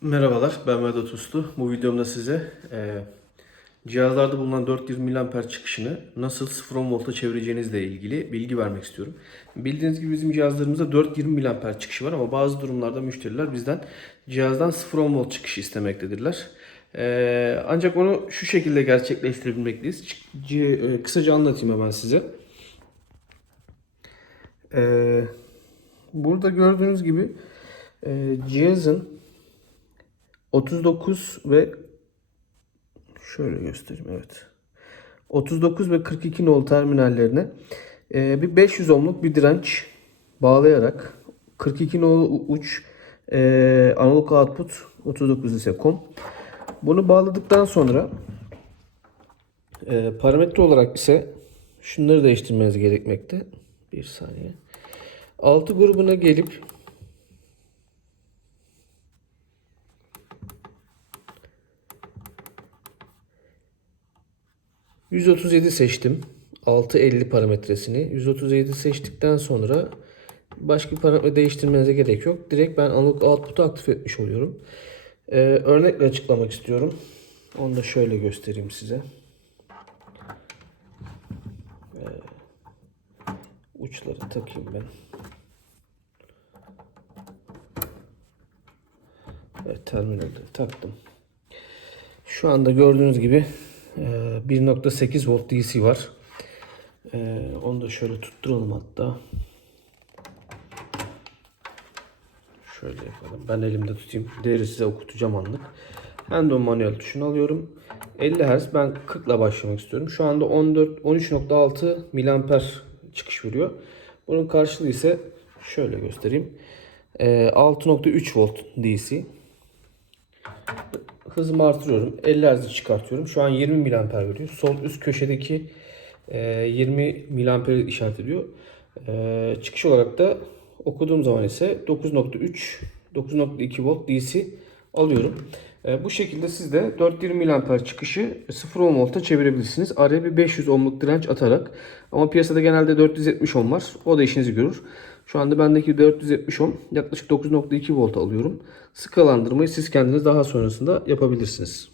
Merhabalar, ben Vedat Uslu. Bu videomda size e, cihazlarda bulunan 420 mAh çıkışını nasıl 0-10 volta çevireceğinizle ilgili bilgi vermek istiyorum. Bildiğiniz gibi bizim cihazlarımızda 420 mAh çıkışı var ama bazı durumlarda müşteriler bizden cihazdan 0-10 volt çıkışı istemektedirler. E, ancak onu şu şekilde gerçekleştirebilmekteyiz. C- e, kısaca anlatayım hemen size. E, burada gördüğünüz gibi e, cihazın 39 ve şöyle göstereyim evet. 39 ve 42 nol terminallerine e, bir 500 ohmluk bir direnç bağlayarak 42 nolu uç e, analog output 39 ise com. Bunu bağladıktan sonra e, parametre olarak ise şunları değiştirmeniz gerekmekte. Bir saniye. 6 grubuna gelip 137 seçtim. 650 parametresini. 137 seçtikten sonra başka bir parametre değiştirmenize gerek yok. Direkt ben analog output'u aktif etmiş oluyorum. Ee, örnekle açıklamak istiyorum. Onu da şöyle göstereyim size. Ee, uçları takayım ben. Evet terminalleri taktım. Şu anda gördüğünüz gibi 1.8 volt DC var. E, Onu da şöyle tutturalım hatta. Şöyle yapalım. Ben elimde tutayım. Değeri size okutacağım anlık. Handon manuel tuşunu alıyorum. 50 Hz ben 40 ile başlamak istiyorum. Şu anda 14 13.6 miliamper çıkış veriyor. Bunun karşılığı ise şöyle göstereyim. E, 6.3 volt DC. Hızımı artırıyorum. 50 Hz'i çıkartıyorum. Şu an 20 mAh veriyor. Sol üst köşedeki e, 20 mAh işaret ediyor. E, çıkış olarak da okuduğum zaman ise 9.3 9.2 volt DC alıyorum. E, bu şekilde siz de 420 mAh çıkışı 0 ohm volta çevirebilirsiniz. Araya bir 500 ohmluk direnç atarak. Ama piyasada genelde 470 ohm var. O da işinizi görür. Şu anda bendeki 470 ohm yaklaşık 9.2 volt alıyorum. Skalandırmayı siz kendiniz daha sonrasında yapabilirsiniz.